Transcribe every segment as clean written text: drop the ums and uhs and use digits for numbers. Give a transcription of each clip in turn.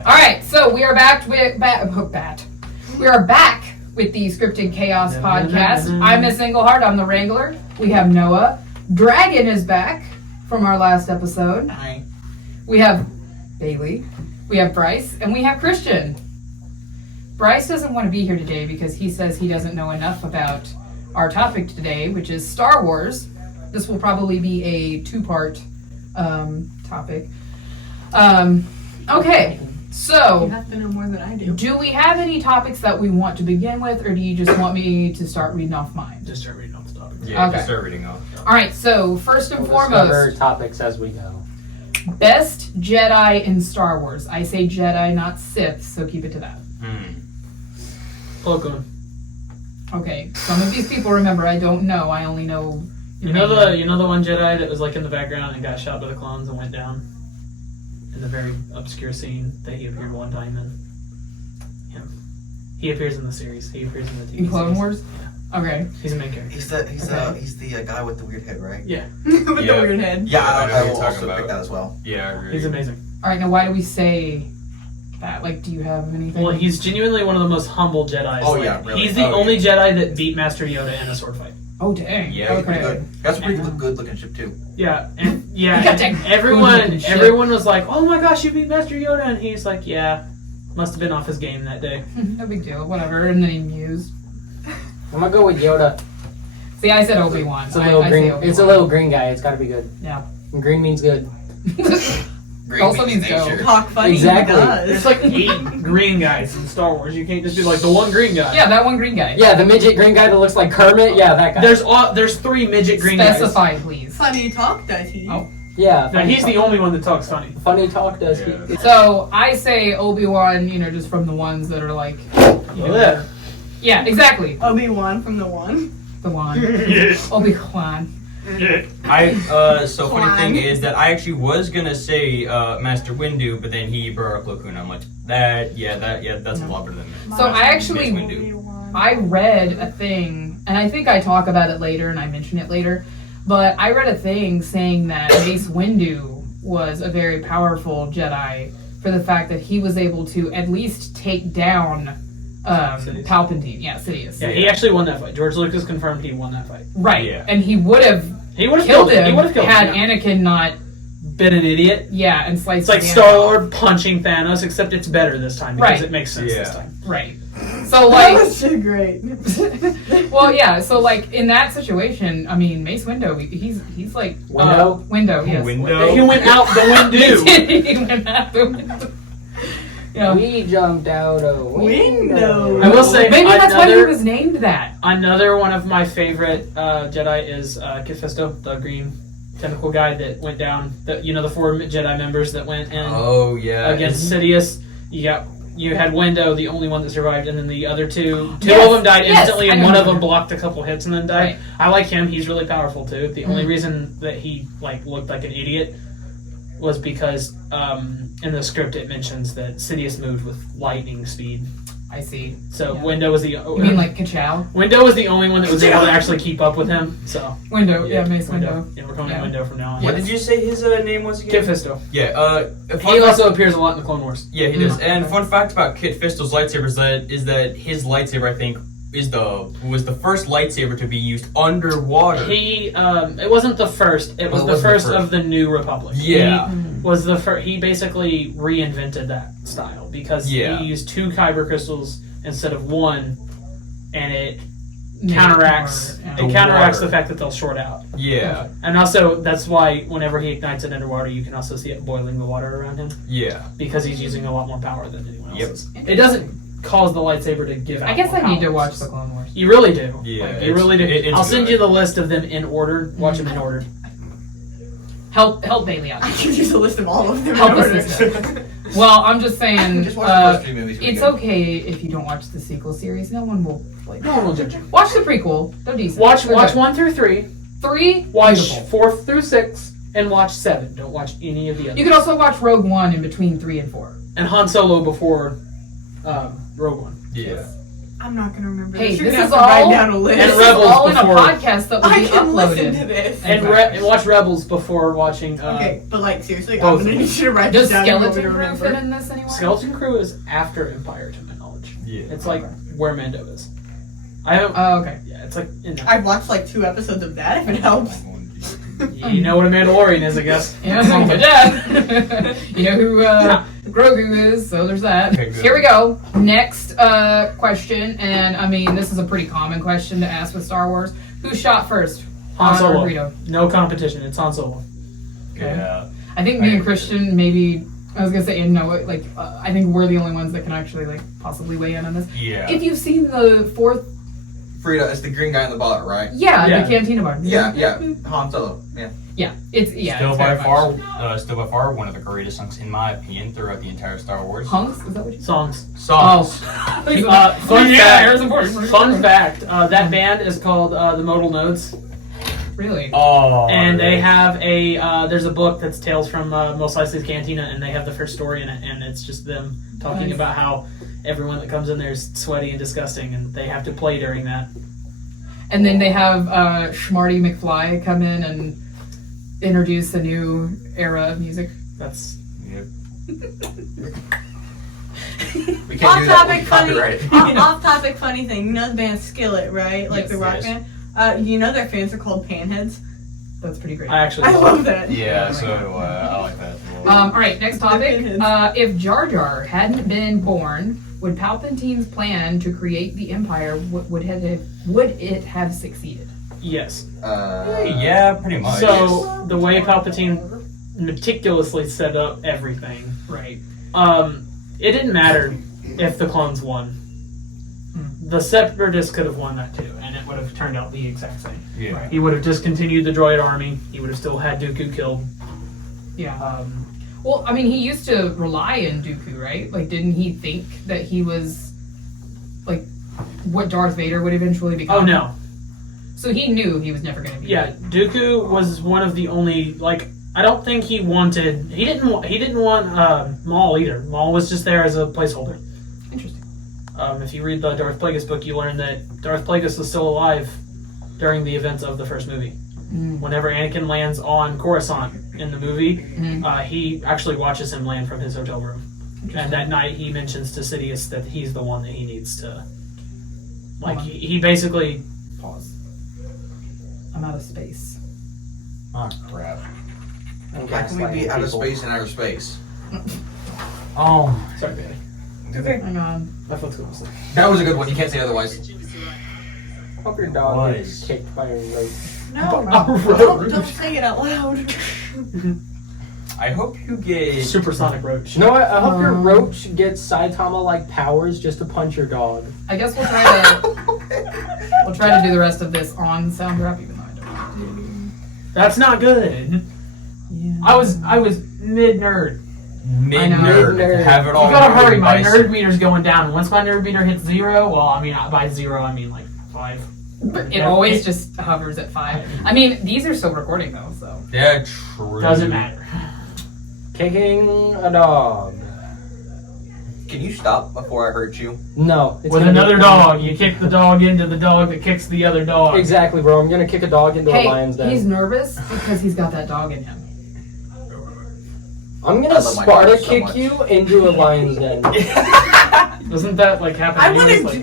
Alright, so we are back with We are back with the Scripted Chaos podcast. I'm Miss Englehart, I'm the Wrangler. We have Noah. Dragon is back from our last episode. Hi. We have Bailey. We have Bryce. And we have Christian. Bryce doesn't want to be here today because he says he doesn't know enough about our topic today, which is Star Wars. This will probably be a two-part topic. Okay. So, You have to know more than I do. do we have any topics that we want to begin with, or do you just want me to start reading off mine? Just start reading off the topic. Yeah, Okay. just start reading off. Alright, so first and We'll discover foremost, topics as we go. best Jedi in Star Wars. I say Jedi, not Sith, so keep it to that. Plo Koon. Okay, some of these people remember, I don't know, I only know... You know the one Jedi that was like in the background and got shot by the clones and went down? In the very obscure scene that he appeared one time in. Him. He appears in the series. He appears in the TV In Clone series. Wars? Yeah. Okay. He's a main character. He's the guy with the weird head, right? Yeah. With the Yeah. weird head. Yeah, I know I what will you're also talking pick about. that as well. Yeah, I agree. He's amazing. Alright, now why do we say that? Like, do you have anything? Well, he's genuinely one of the most humble Jedis. Oh, Like, yeah, really. He's the Oh, only yeah. Jedi that beat Master Yoda in a sword fight. Oh, dang. Yeah, okay. Pretty good. That's a pretty good looking ship too. Yeah, and yeah, He got and that everyone good shit. everyone was like, "Oh my gosh, you beat Master Yoda," and he's like, "Yeah, must have been off his game that day." No big deal, whatever. And then he mused. I'm gonna go with Yoda. See, I said Obi-Wan. It's a little I green. say Obi-Wan. It's a little green guy. It's got to be good. Yeah. And green means good. Green Also means means nature. Talk funny, Exactly. he does. There's like 8 green guys in Star Wars. You can't just be like the one green guy. Yeah, that one green guy. Yeah, the midget green guy that looks like Kermit. Yeah, that guy. There's 3 midget green guys. Specify, please. Funny talk, does he? Oh. Yeah. No, funny he's the talk. only one that talks funny. Funny talk does Yeah. he? So, I say Obi-Wan, just from the ones that are like... Yeah. Yeah, exactly. Obi-Wan from the one. The one. Obi-Wan. So funny thing is that I actually was gonna say Master Windu, but then he brought up Plo Koon. I'm like, that's a lot better than that. So, I actually... Mace Windu. I read a thing, and I think I talk about it later, and I mention it later, but I read a thing saying that Mace Windu was a very powerful Jedi for the fact that he was able to at least take down Sidious. Palpatine. Yeah, Sidious. Yeah, he actually won that fight. George Lucas confirmed he won that fight. Right, Yeah. and he would have He would have killed him He would have killed had him. Anakin not, Been an idiot. and sliced It's like his hand Star off. Lord punching Thanos, except it's better this time because Right. it makes sense this Yeah. time. Right. So, That like... was so great. well, yeah, so, like, in that situation, I mean, Mace Windu, he's like... Window? Window, yes. Window. He went out the window. He went out the window. Yeah. We jumped out a window. I will say Maybe that's why he another was named that. another one of my favorite Jedi is Kit Fisto, the green tentacle guy that went down. The 4 Jedi members that went in Oh yeah. against Sidious. You had Window, the only one that survived, and then the other two Yes, of them died yes, instantly, I and one of remember. them blocked a couple hits and then died. Right. I like him; he's really powerful too. The only Mhm. reason that he looked like an idiot was because in the script it mentions that Sidious moved with lightning speed. I see. So Yeah. Window was the You mean like Ka-chow? Window was the only one that was able to actually keep up with him. So Window, yeah, Yeah, Mace Window. Yeah, we're calling Yeah. it Window from now on. What did you say his name was Kit again? Fisto. Yeah. He also appears a lot in the Clone Wars. Yeah, he does. Mm. And fun fact about Kit Fisto's lightsaber is that his lightsaber, I think, was the first lightsaber to be used underwater. He it wasn't the first. It was Well, it the wasn't the first first. of the New Republic. Yeah. He was the first. He basically reinvented that style because Yeah. he used 2 kyber crystals instead of 1, and it Maybe counteracts more, yeah. The it counteracts water. the fact that they'll short out. Yeah. And also that's why whenever he ignites it underwater, you can also see it boiling the water around him Yeah. because he's using a lot more power than anyone else Yep. is. It doesn't cause the lightsaber to give out. I guess more I need to power. watch the Clone Wars. You really do. Yeah, Like, you it's- really do. it's I'll send good. you the list of them in order. Watch them in order. Help Bailey out. I can use a list of all of them. Help in us, order. sister. Well, I'm just saying, Just watch the first 3 movies. it'll be it's good. okay if you don't watch the sequel series. No one will like. No one will judge you. Watch the prequel. They're decent. Watch They're watch good. 1 through 3. 3. Watch Beautiful. 4 through 6, and watch 7. Don't watch any of the others. You can also watch Rogue One in between 3 and 4. And Han Solo before Rogue One. Yeah. I'm not gonna remember. Hey, You're this gonna is have to write all- down a list. This And is Rebels all in a before- podcast that will I be can listen to uploaded. this. And watch Rebels before watching. Okay, but like seriously, I'm both gonna of need them. you to write Does this down. and Skeleton remember Crew to fit remember. in this anymore? Skeleton Crew is after Empire, to my knowledge. Yeah. It's like where Mando is. I don't. Oh, okay. Yeah, it's like in there. I've watched like 2 episodes of that. If it helps. You know what a Mandalorian is, I guess. Yeah, my dad. You know who Grogu is, so there's that. Okay, good. Here we go. Next question, and I mean, this is a pretty common question to ask with Star Wars. Who shot first? Han or Solo. Greedo? No competition. It's Han Solo. Yeah. I think me and Christian maybe. I was gonna say, like, I think we're the only ones that can actually like possibly weigh in on this. Yeah. If you've seen the fourth, Frida, it's the green guy in the bottom, right? Yeah. the Cantina bar. Yeah, Han Solo. Yeah. Yeah, it's Still it's by very much. far one of the greatest songs in my opinion throughout the entire Star Wars. Hunks? Is that what you said? Songs. Songs. Fun fact. That band is called the Modal Nodes, Really? Oh. and they have a. There's a book that's Tales from Mos Eisley's Cantina, and they have the first story in it, and it's just them talking Nice. about how everyone that comes in there is sweaty and disgusting, and they have to play during that. And then they have Schmarty McFly come in and introduce a new era of music. That's Yep. We can't do that. We copyright it. Off topic funny thing. You know the band Skillet, right? Like Yes, the rock yes. band. You know their fans are called Panheads. That's pretty great. I actually. I love that. Yeah, so I like that. All right, next topic. Pinheads. If Jar Jar hadn't been born, would Palpatine's plan to create the Empire would it have succeeded? Yes. Yeah, pretty much. So the way Palpatine meticulously set up everything, Right. it didn't matter if the clones won. The Separatists could have won that too, and it would have turned out the exact same. Yeah. He would have discontinued the droid army. He would have still had Dooku killed. Yeah. Well, I mean, he used to rely on Dooku, right? Like, didn't he think that he was like what Darth Vader would eventually become? Oh no. So he knew he was never going to be. Yeah, Dooku was one of the only I don't think he wanted. He didn't want Maul either. Maul was just there as a placeholder. Interesting. If you read the Darth Plagueis book, you learn that Darth Plagueis was still alive during the events of the first movie. Whenever Anakin lands on Coruscant in the movie, he actually watches him land from his hotel room. And that night he mentions to Sidious that he's the one that he needs to... he basically... Pause. I'm out of space. Oh crap. How can we be out of space in outer space? Oh. Sorry, baby. Hang on. My phone's going to sleep. That was a good one. You can't say otherwise. Hope your dog Was. gets kicked by a roach. No, don't say it out loud. I hope you get. Supersonic roach. You know what? I hope your roach gets Saitama-like powers just to punch your dog. I guess we'll try to do the rest of this on sound wrap, even though I don't want to. That's not good. Yeah. I was mid-nerd. Mid Nerd. nerd. Have it all. You gotta hurry, ready my by nerd meter's going down. And once my nerd meter hits 0, well, I mean, by 0, I mean like 5. It always just hovers at 5. I mean, these are still recording though, so. Yeah, true. Doesn't matter. Kicking a dog. Can you stop before I hurt you? No. It's With gonna another be- dog, you kick the dog into the dog that kicks the other dog. Exactly, bro. I'm gonna kick a dog into a Hey, lion's den. he's nervous because he's got that dog in him. I'm I gonna love my Sparta dog so kick much. you into a lion's den. Doesn't that like happen? I want anyways? to.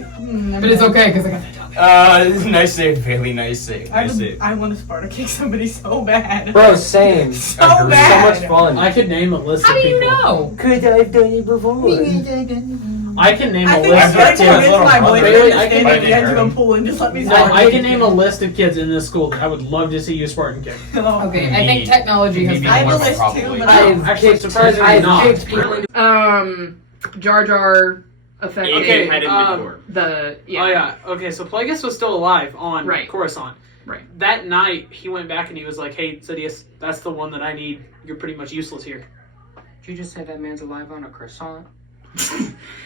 Like, But it's okay because I got that dog. Nice save, Bailey. Nice save. Nice save. I want to Sparta kick somebody so bad. Bro, same. So Agreed. So bad. much fun. I could name a list How of do you people. know? Could I've done it before? I can name I a think list I'm of gonna kids. convince my Little boyfriend Bailey, to I can stand at make the edge it of a hurt. pool and just let me No, Sparta I kick can name you. a list of kids in this school that I would love to see you Spartan kick. Oh. Okay, I think technology has. Maybe I have a one list probably. too, but I've actually surprisingly I've not. kicked people. Jar Jar effect. Okay, The Oh yeah. Okay, so Plagueis was still alive on Right. Coruscant. Right. That night, he went back and he was like, "Hey, Sidious, that's the one that I need. You're pretty much useless here." Did you just say that man's alive on a croissant?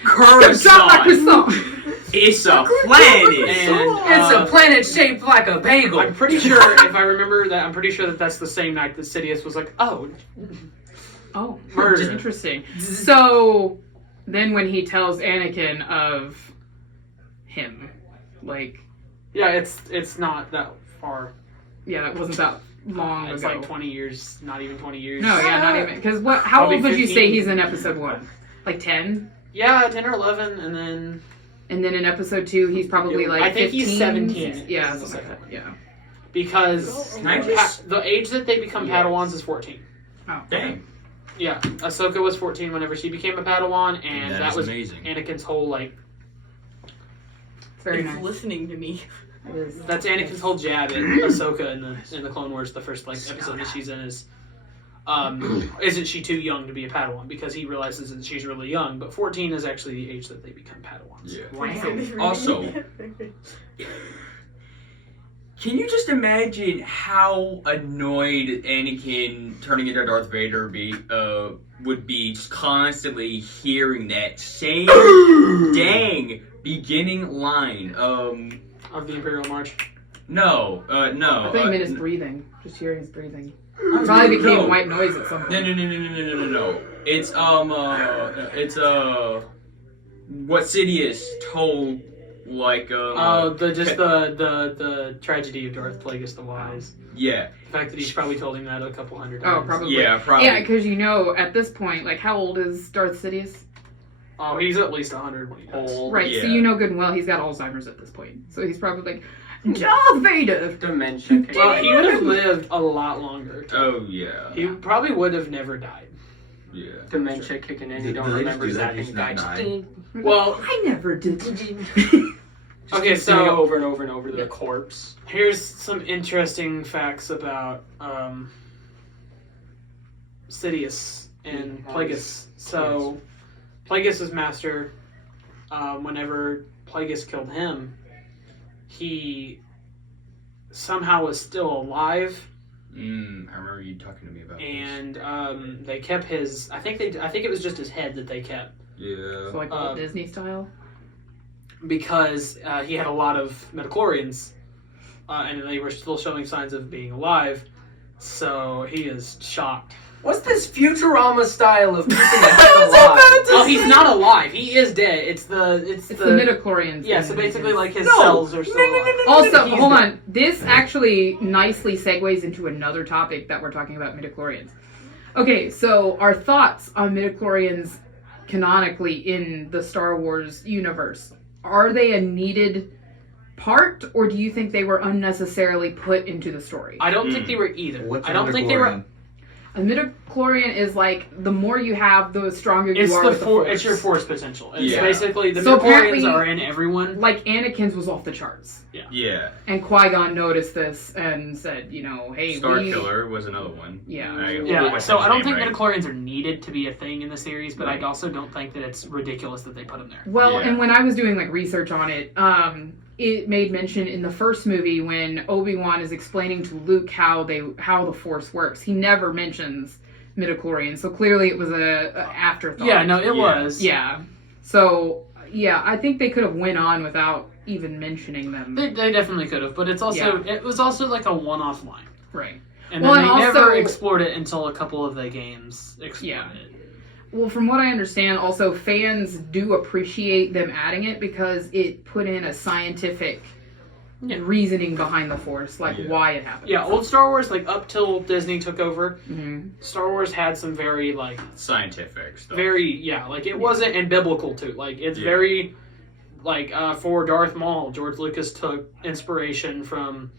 Croissant. It's a planet. And planet shaped like a bagel. I'm pretty sure, if I remember that, I'm pretty sure that that's the same night that Sidious was like, "Oh, Oh, Murder. interesting. So then, when he tells Anakin of him. Like, Yeah, it's not that far. yeah, that wasn't that long It's ago. like 20 years, not even 20 years. No, yeah, not even. Because how Probably old would you 15. say he's in episode 1? Like 10? Yeah, 10 or 11, and then And then in episode 2, he's probably like I think 15? he's 17. Yeah, something like that. Yeah. because Can I just- the age that they become Yes. Padawans is 14. Oh. Dang. Yeah, Ahsoka was 14 whenever she became a Padawan, and that is was amazing. Anakin's whole like. It's very It's nice. listening to me. It is. That's Anakin's whole jab at Ahsoka in the Clone Wars. The first episode that she's in is, isn't she too young to be a Padawan? Because he realizes that she's really young, but 14 is actually the age that they become Padawans. Yeah. Also, can you just imagine how annoyed Anakin turning into Darth Vader would be just constantly hearing that same dang beginning line? Of the Imperial March. No. I thought you meant his breathing. Just hearing his breathing. No. Probably became white noise at some point. No. It's what Sidious told the tragedy of Darth Plagueis the Wise. yeah. The fact that he's probably told him that a couple hundred times. Oh, probably. Yeah, probably. Yeah, because at this point, like, how old is Darth Sidious? Oh, he's at least 100 when he dies. Right, so Yeah. you know good and well he's got Alzheimer's at this point. So he's probably like, Darth Vader! Dementia. Well, he would have lived a lot longer. Too. Oh yeah. He probably would have never died. Yeah. Dementia kicking in. You Did don't they remember just do that? zapping Just the guy. not Just die? Well, I never did. okay, so so over and over and over the corpse. here's some interesting facts about Sidious and Plagueis. So, Plagueis' master, whenever Plagueis killed him, he somehow was still alive, I remember you talking to me about and they kept his. I think it was just his head that they kept this. So like Walt Disney style? because he had a lot of midichlorians, and they were still showing signs of being alive. So he is shocked. What's this Futurama style of keeping the head alive? Oh, he's not alive. He is dead. It's the midichlorians. yeah. So basically, like his No. cells are still alive. Also, He's hold dead. on. This actually nicely segues into another topic that we're talking about midichlorians. Okay, so our thoughts on midichlorians canonically in the Star Wars universe. Are they a needed part, or do you think they were unnecessarily put into the story? I don't think they were either. What's I don't think they were. A midichlorian is like, the more you have, the stronger you It's are the with the force. It's your force potential. It's Yeah. basically the So midichlorians apparently- are in everyone. Like, Anakin's was off the charts. Yeah. And Qui-Gon noticed this and said, hey, Starkiller was another one. Yeah. Yeah. So I don't his think name right. midichlorians are needed to be a thing in the series, but Right. I also don't think that it's ridiculous that they put them there. Well, Yeah. and when I was doing like research on it, it made mention in the first movie when Obi-Wan is explaining to Luke how the Force works. He never mentions midichlorians, so clearly it was a afterthought. Yeah. No, it Yeah. was. Yeah. So yeah, I think they could have went on without even mentioning them. They definitely could have, but it was also like a one-off line, Right. and Well, then and they also- never explored it until a couple of the games explored Yeah. it. Well, from what I understand, also fans do appreciate them adding it because it put in a scientific Yeah. reasoning behind the Force, like Yeah. why it happened. Yeah, old Star Wars, like up till Disney took over, hmm Star Wars had some very like Scientific stuff. like it wasn't, and biblical too. Like it's Yeah. very like for Darth Maul, George Lucas took inspiration from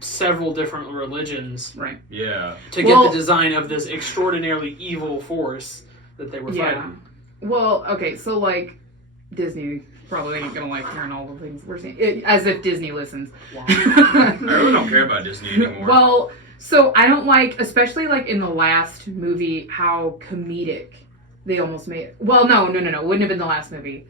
several different religions Right. Yeah. to get Well- the design of this extraordinarily evil force that they were Yeah. fighting. Well, okay, so like Disney probably ain't gonna like hearing all the things we're saying, as if Disney listens. I really don't care about Disney anymore. Well, so I don't like, especially like in the last movie, how comedic they almost made it. Well, no, wouldn't have been the last movie.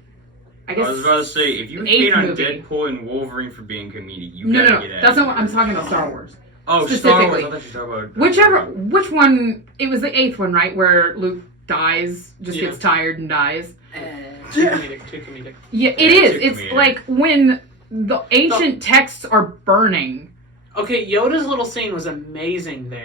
I guess. I was about to say, if you Eighth hate on movie. Deadpool and Wolverine for being comedic, you no, gotta no, get out that's of not what here. I'm talking about. Star Wars. Oh, Star Wars. specifically. I thought you were talking about Which one? It was the eighth one, right? Where Luke dies, just Yeah. gets tired and dies. Too comedic. Yeah, it Yeah, is. too It's comedic. like when the ancient texts are burning. Okay, Yoda's little scene was amazing there.